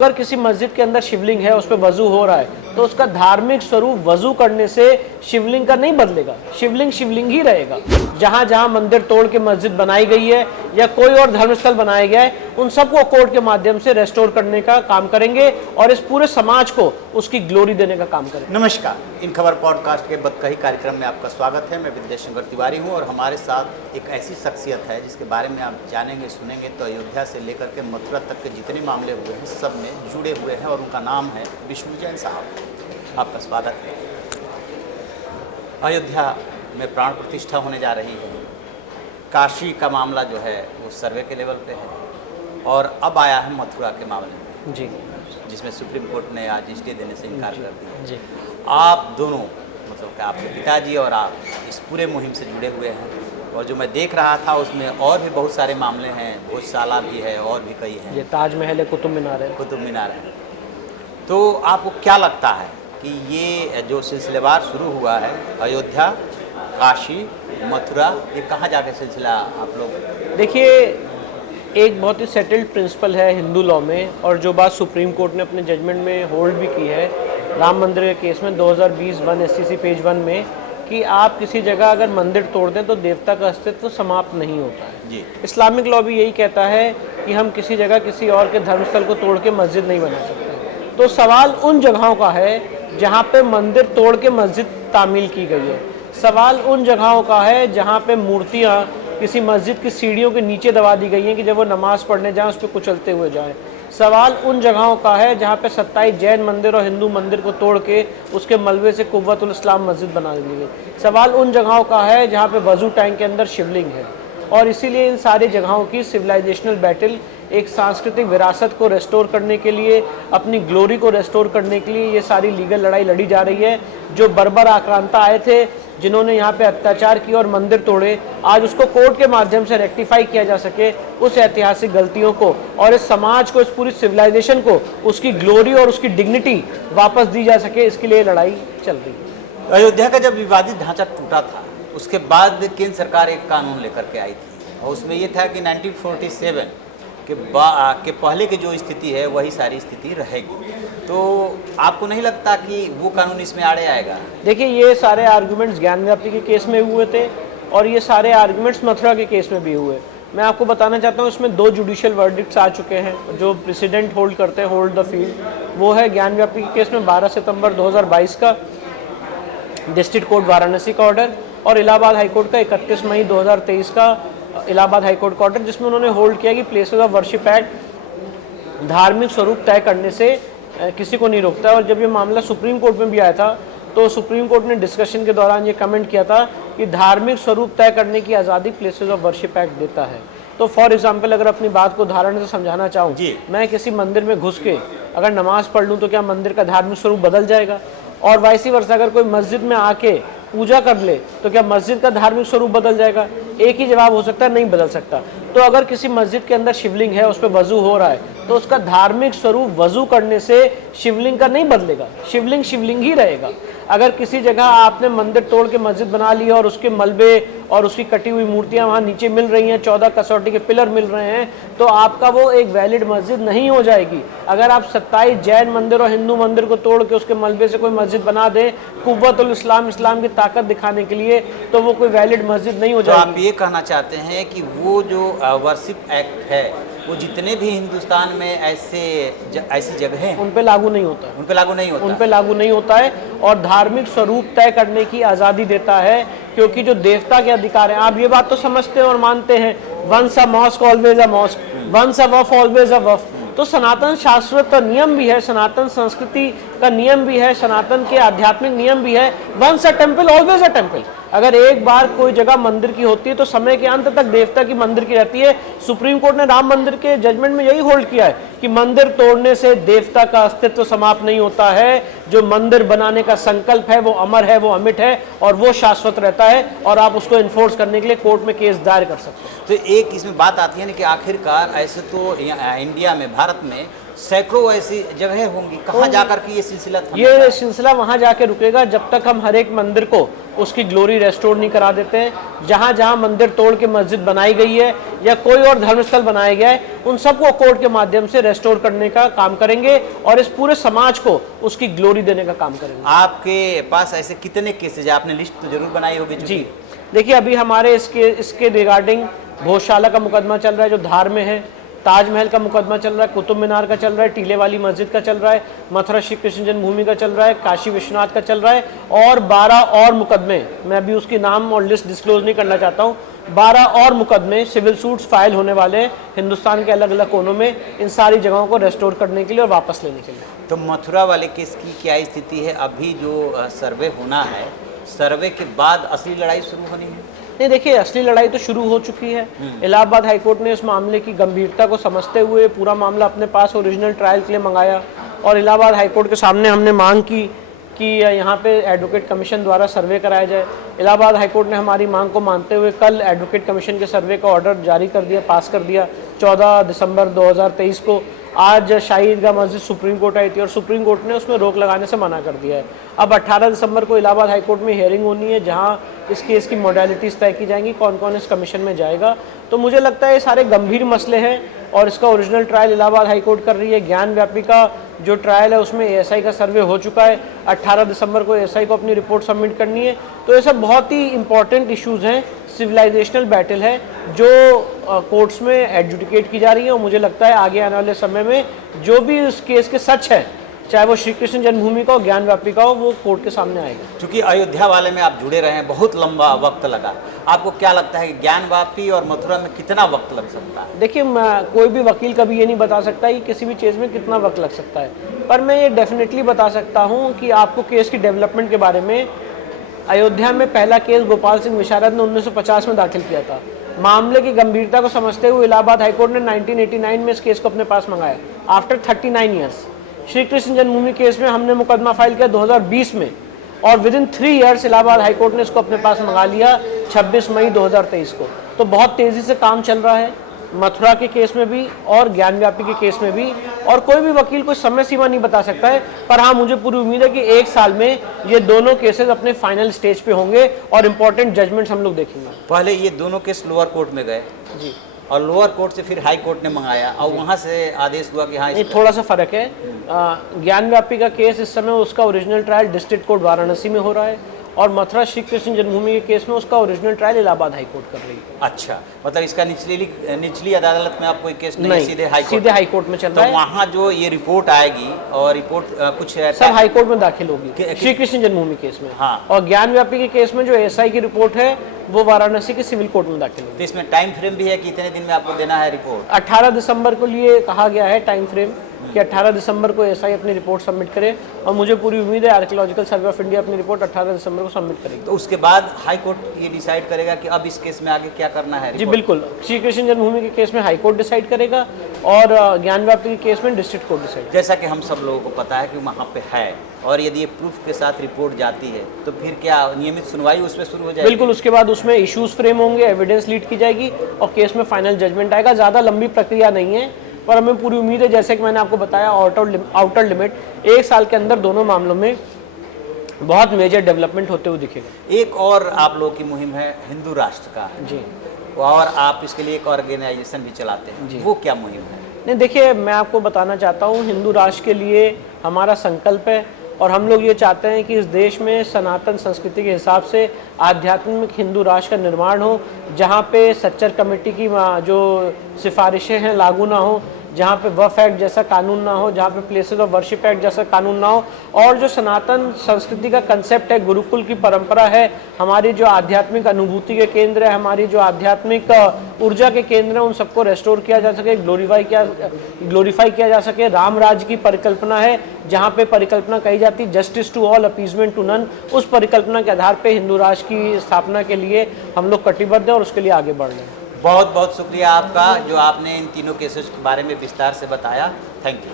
अगर किसी मस्जिद के अंदर शिवलिंग है, उस पर वजू हो रहा है, तो उसका धार्मिक स्वरूप वजू करने से शिवलिंग का नहीं बदलेगा। शिवलिंग शिवलिंग ही रहेगा। जहाँ जहाँ मंदिर तोड़ के मस्जिद बनाई गई है या कोई और धर्मस्थल बनाया गया है, उन सबको कोर्ट के माध्यम से रेस्टोर करने का काम करेंगे और इस पूरे समाज को उसकी ग्लोरी देने का काम करेंगे। नमस्कार, इन खबर पॉडकास्ट के बदकही कार्यक्रम में आपका स्वागत है। मैं विद्याशंकर तिवारी हूं और हमारे साथ एक ऐसी शख्सियत है जिसके बारे में आप जानेंगे सुनेंगे तो अयोध्या से लेकर के मथुरा तक के जितने मामले हुए हैं सब में जुड़े हुए हैं और उनका नाम है विष्णु जैन साहब। आपका स्वागत है। अयोध्या में प्राण प्रतिष्ठा होने जा रही है। काशी का मामला जो है वो सर्वे के लेवल पे है और अब आया है मथुरा के मामले में जी, जिसमें सुप्रीम कोर्ट ने आज स्टे देने से इनकार कर दिया। जी। आप दोनों मतलब कि आपके पिताजी और आप इस पूरे मुहिम से जुड़े हुए हैं और जो मैं देख रहा था उसमें और भी बहुत सारे मामले हैं, भोजशाला भी है और भी कई हैं। ये ताजमहल है, कुतुब मीनार है। कुतुब मीनार है। तो आपको क्या लगता है कि ये जो सिलसिलेवार शुरू हुआ है अयोध्या, काशी, मथुरा, ये कहाँ जाके सिलसिला आप लोग? देखिए, एक बहुत ही सेटल्ड प्रिंसिपल है हिंदू लॉ में, और जो बात सुप्रीम कोर्ट ने अपने जजमेंट में होल्ड भी की है राम मंदिर के केस में 2020 1 SCC पेज 1 में, कि आप किसी जगह अगर मंदिर तोड़ दें तो देवता का अस्तित्व समाप्त नहीं होता है। जी। इस्लामिक लॉ भी यही कहता है कि हम किसी जगह किसी और के धर्मस्थल को तोड़ के मस्जिद नहीं बना सकते। तो सवाल उन जगहों का है जहाँ पे मंदिर तोड़ के मस्जिद तामील की गई है। सवाल उन जगहों का है जहाँ पे मूर्तियाँ किसी मस्जिद की सीढ़ियों के नीचे दबा दी गई हैं कि जब वो नमाज़ पढ़ने जाएँ उस पर कुचलते हुए जाएँ। सवाल उन जगहों का है जहाँ पे 27 जैन मंदिर और हिंदू मंदिर को तोड़ के उसके मलबे से कुव्वतुल इस्लाम मस्जिद बना दी गई। सवाल उन जगहों का है जहाँ पे वजू टैंक के अंदर शिवलिंग है। और इसीलिए इन सारी जगहों की सिविलाइजेशनल बैटल, एक सांस्कृतिक विरासत को रेस्टोर करने के लिए, अपनी ग्लोरी को रेस्टोर करने के लिए ये सारी लीगल लड़ाई लड़ी जा रही है। जो बर्बर आक्रांता आए थे, जिन्होंने यहाँ पे अत्याचार किए और मंदिर तोड़े, आज उसको कोर्ट के माध्यम से रेक्टिफाई किया जा सके, उस ऐतिहासिक गलतियों को और इस समाज को, इस पूरी सिविलाइजेशन को उसकी ग्लोरी और उसकी डिग्निटी वापस दी जा सके, इसके लिए लड़ाई चल रही है। अयोध्या का जब विवादित ढांचा टूटा था उसके बाद केंद्र सरकार एक कानून लेकर के आई थी और उसमें ये था कि 1947 के पहले की जो स्थिति है वही सारी स्थिति रहेगी। तो आपको नहीं लगता कि वो कानून इसमें आड़े आएगा? देखिए, ये सारे आर्गुमेंट्स ज्ञान व्याप्ति के केस में हुए थे और ये सारे आर्गुमेंट्स मथुरा के केस में भी हुए। मैं आपको बताना चाहता हूँ, इसमें 2 जुडिशियल वर्डिक्ट्स आ चुके हैं जो प्रेसिडेंट होल्ड करते हैं, होल्ड द फील्ड। वो है ज्ञान व्याप्ति के केस में 12 सितंबर 2022 का डिस्ट्रिक्ट कोर्ट वाराणसी का ऑर्डर, और इलाहाबाद हाईकोर्ट का 31 मई 2023 का इलाहाबाद हाईकोर्ट का ऑर्डर, जिसमें उन्होंने होल्ड किया कि प्लेसेस ऑफ वर्शिप एक्ट धार्मिक स्वरूप तय करने से किसी को नहीं रोकता है। और जब ये मामला सुप्रीम कोर्ट में भी आया था तो सुप्रीम कोर्ट ने डिस्कशन के दौरान ये कमेंट किया था कि धार्मिक स्वरूप तय करने की आज़ादी प्लेसेस ऑफ वर्शिप एक्ट देता है। तो फॉर एग्जाम्पल, अगर अपनी बात को उदाहरण से समझाना चाहूँ, मैं किसी मंदिर में घुस के अगर नमाज पढ़ लूँ तो क्या मंदिर का धार्मिक स्वरूप बदल जाएगा? और वाइसी वर्सा, अगर कोई मस्जिद में आके पूजा कर ले तो क्या मस्जिद का धार्मिक स्वरूप बदल जाएगा? एक ही जवाब हो सकता है, नहीं बदल सकता। तो अगर किसी मस्जिद के अंदर शिवलिंग है, उस पर वजू हो रहा है, तो उसका धार्मिक स्वरूप वजू करने से शिवलिंग का नहीं बदलेगा। शिवलिंग शिवलिंग ही रहेगा। अगर किसी जगह आपने मंदिर तोड़ के मस्जिद बना ली और उसके मलबे और उसकी कटी हुई मूर्तियां वहाँ नीचे मिल रही हैं, 14 कसौटी के पिलर मिल रहे हैं, तो आपका वो एक वैलिड मस्जिद नहीं हो जाएगी। अगर आप 27 जैन मंदिर और हिंदू मंदिर को तोड़ के उसके मलबे से कोई मस्जिद बना दें कुव्वतुल इस्लाम, इस्लाम की ताकत दिखाने के लिए, तो वो कोई वैलिड मस्जिद नहीं हो जाएगी। तो आप ये कहना चाहते हैं कि वो जो वर्शिप एक्ट है वो जितने भी हिंदुस्तान में ऐसी जगह हैं उन पे लागू नहीं होता है। उन पे लागू नहीं होता, उन पे लागू नहीं होता है और धार्मिक स्वरूप तय करने की आज़ादी देता है, क्योंकि जो देवता के अधिकार हैं, आप ये बात तो समझते हैं और मानते हैं, once a mosque always a mosque, once a waqf always a waqf. तो सनातन शास्त्र का नियम भी है, सनातन संस्कृति का नियम भी है, सनातन के आध्यात्मिक नियम भी है, once a temple always a temple. अगर एक बार कोई जगह मंदिर की होती है तो समय के अंत तक देवता की मंदिर की रहती है। सुप्रीम कोर्ट ने राम मंदिर के जजमेंट में यही होल्ड किया है कि मंदिर तोड़ने से देवता का अस्तित्व समाप्त नहीं होता है। जो मंदिर बनाने का संकल्प है वो अमर है, वो अमिट है और वो शाश्वत रहता है, और आप उसको इन्फोर्स करने के लिए कोर्ट में केस दायर कर सकते हैं। तो एक इसमें बात आती है ना कि आखिरकार ऐसे तो इंडिया में, भारत में सैकड़ों ऐसी जगहें होंगी, कहाँ जाकर के ये सिलसिला ये सिलसिला वहाँ जाके रुकेगा जब तक हम हर एक मंदिर को उसकी ग्लोरी रेस्टोर नहीं करा देते हैं। जहाँ जहाँ मंदिर तोड़ के मस्जिद बनाई गई है या कोई और धर्मस्थल बनाया गया है, उन सबको कोर्ट के माध्यम से रेस्टोर करने का काम करेंगे और इस पूरे समाज को उसकी ग्लोरी देने का काम करेंगे। आपके पास ऐसे कितने केसेज है? आपने लिस्ट तो जरूर बनाई होगी। जी देखिए, अभी हमारे इसके रिगार्डिंग भोजशाला का मुकदमा चल रहा है जो धार में है, ताजमहल का मुकदमा चल रहा है, कुतुब मीनार का चल रहा है, टीले वाली मस्जिद का चल रहा है, मथुरा श्री कृष्ण जन्मभूमि का चल रहा है, काशी विश्वनाथ का चल रहा है और 12 और मुकदमे, मैं अभी उसकी नाम और लिस्ट डिस्क्लोज नहीं करना चाहता हूँ, 12 और मुकदमे सिविल सूट्स फाइल होने वाले हैं हिंदुस्तान के अलग अलग कोनों में, इन सारी जगहों को रेस्टोर करने के लिए और वापस लेने के लिए। तो मथुरा वाले केस की क्या स्थिति है? अभी जो सर्वे होना है, सर्वे के बाद असली लड़ाई शुरू होनी है? नहीं देखिए, असली लड़ाई तो शुरू हो चुकी है। इलाहाबाद हाईकोर्ट ने इस मामले की गंभीरता को समझते हुए पूरा मामला अपने पास ओरिजिनल ट्रायल के लिए मंगाया और इलाहाबाद हाईकोर्ट के सामने हमने मांग की कि यहाँ पे एडवोकेट कमीशन द्वारा सर्वे कराया जाए। इलाहाबाद हाईकोर्ट ने हमारी मांग को मानते हुए कल एडवोकेट कमीशन के सर्वे का ऑर्डर जारी कर दिया, पास कर दिया 14 दिसंबर 2023 को। आज शाही ईदगाह मस्जिद सुप्रीम कोर्ट आई थी और सुप्रीम कोर्ट ने उसमें रोक लगाने से मना कर दिया है। अब 18 दिसंबर को इलाहाबाद हाईकोर्ट में हियरिंग होनी है जहां इस केस की मोडालिटीज़ तय की जाएंगी, कौन कौन इस कमीशन में जाएगा। तो मुझे लगता है ये सारे गंभीर मसले हैं और इसका ओरिजिनल ट्रायल इलाहाबाद हाईकोर्ट कर रही है। ज्ञान व्यापी का जो ट्रायल है उसमें एएसआई का सर्वे हो चुका है, 18 दिसंबर को एएसआई को अपनी रिपोर्ट सबमिट करनी है। तो ये सब बहुत ही इंपॉर्टेंट इश्यूज़ हैं, सिविलाइजेशनल बैटल है जो कोर्ट्स में एडजुडिकेट की जा रही है और मुझे लगता है आगे आने वाले समय में जो भी इस केस के सच है, चाहे वो श्री कृष्ण जन्मभूमि का हो, ज्ञान व्यापी का हो, वो कोर्ट के सामने आएगा। क्योंकि अयोध्या वाले में आप जुड़े रहे हैं, बहुत लंबा वक्त लगा, आपको क्या लगता है कि ज्ञान व्यापी और मथुरा में कितना वक्त लग सकता है? देखिए, कोई भी वकील कभी ये नहीं बता सकता कि किसी भी चीज़ में कितना वक्त लग सकता है, पर मैं ये डेफिनेटली बता सकता हूँ कि आपको केस की डेवलपमेंट के बारे में। अयोध्या में पहला केस गोपाल सिंह विशारद ने 1950 में दाखिल किया था। मामले की गंभीरता को समझते हुए इलाहाबाद हाईकोर्ट ने 1989 में इस केस को अपने पास मंगाया, आफ्टर 39 ईयर्स। श्री कृष्ण जन्मभूमि केस में हमने मुकदमा फाइल किया 2020 में और with in 3 years Allahabad high court ने इसको अपने पास मंगा लिया 26 मई 2023 को। तो बहुत तेज़ी से काम चल रहा है मथुरा के केस में भी और ज्ञान व्यापी के केस में भी, और कोई भी वकील कोई समय सीमा नहीं बता सकता है, पर हाँ मुझे पूरी उम्मीद है कि 1 साल में ये दोनों केसेस अपने फाइनल स्टेज पे होंगे और इम्पोर्टेंट जजमेंट्स हम लोग देखेंगे। पहले ये दोनों केस लोअर कोर्ट में गए जी, और लोअर कोर्ट से फिर हाई कोर्ट ने मंगाया और वहाँ से आदेश हुआ कि हाँ नहीं, थोड़ा सा फर्क है। ज्ञान व्यापी का केस इस समय उसका original trial district court Varanasi में हो रहा है और मथुरा श्री कृष्ण जन्मभूमि के केस में उसका ओरिजिनल ट्रायल इलाहाबाद हाईकोर्ट कर रही है। अच्छा, मतलब इसका निचली अदालत में आप कोई केस नहीं, सीधे हाई कोर्ट में चल रहा है। तो वहाँ जो ये रिपोर्ट आएगी और रिपोर्ट कुछ सब हाई कोर्ट में दाखिल होगी श्री कृष्ण जन्मभूमि केस में। हाँ। और ज्ञान व्यापी के केस में जो एएसआई की रिपोर्ट है वो वाराणसी के सिविल कोर्ट में दाखिल होगी। तो इसमें टाइम फ्रेम भी है कि इतने दिन में आपको देना है रिपोर्ट? 18 दिसंबर को लिए कहा गया है टाइम फ्रेम कि 18 दिसंबर को एएसआई अपनी रिपोर्ट सबमिट करे और मुझे पूरी उम्मीद है आर्कियोलॉजिकल सर्वे ऑफ इंडिया अपनी रिपोर्ट 18 दिसंबर को सबमिट करेगी। तो उसके बाद हाई कोर्ट ये डिसाइड करेगा कि अब इस केस में आगे क्या करना है? जी बिल्कुल, श्री कृष्ण जन्मभूमि के केस में हाई कोर्ट डिसाइड करेगा और ज्ञान व्यापी के केस में डिस्ट्रिक्ट कोर्ट डिसाइड। जैसा कि हम सब लोगों को पता है कि वहाँ पे है और यदि ये प्रूफ के साथ रिपोर्ट जाती है तो फिर क्या नियमित सुनवाई उसमें शुरू हो जाएगी? बिल्कुल, उसके बाद उसमें इश्यूज फ्रेम होंगे, एविडेंस लीड की जाएगी और केस में फाइनल जजमेंट आएगा। ज़्यादा लंबी प्रक्रिया नहीं है, पर हमें पूरी उम्मीद है, जैसे कि मैंने आपको बताया, आउटर लिमिट 1 साल के अंदर दोनों मामलों में बहुत मेजर डेवलपमेंट होते हुए दिखेगा। एक और आप लोगों की मुहिम है हिंदू राष्ट्र का जी, और आप इसके लिए एक ऑर्गेनाइजेशन भी चलाते हैं जी। वो क्या मुहिम है? नहीं देखिए, मैं आपको बताना चाहता हूँ, हिंदू राष्ट्र के लिए हमारा संकल्प है और हम लोग ये चाहते हैं कि इस देश में सनातन संस्कृति के हिसाब से आध्यात्मिक हिंदू राष्ट्र का निर्माण हो, जहाँ पे सच्चर कमेटी की जो सिफारिशें हैं लागू ना हो, जहाँ पे वक्फ एक्ट जैसा कानून ना हो, जहाँ पे प्लेसेस ऑफ वर्शिप एक्ट जैसा कानून ना हो, और जो सनातन संस्कृति का कंसेप्ट है, गुरुकुल की परंपरा है, हमारी जो आध्यात्मिक अनुभूति के केंद्र है, हमारी जो आध्यात्मिक ऊर्जा के केंद्र है, उन सबको रेस्टोर किया जा सके, ग्लोरीफाई किया जा सके। राम राज्य की परिकल्पना है, जहाँ पे परिकल्पना कही जाती है justice to all appeasement to none, उस परिकल्पना के आधार पर हिंदू राष्ट्र की स्थापना के लिए हम लोग कटिबद्ध हैं और उसके लिए आगे बढ़ रहे हैं। बहुत बहुत शुक्रिया आपका जो आपने इन तीनों केसेस के बारे में विस्तार से बताया। Thank you.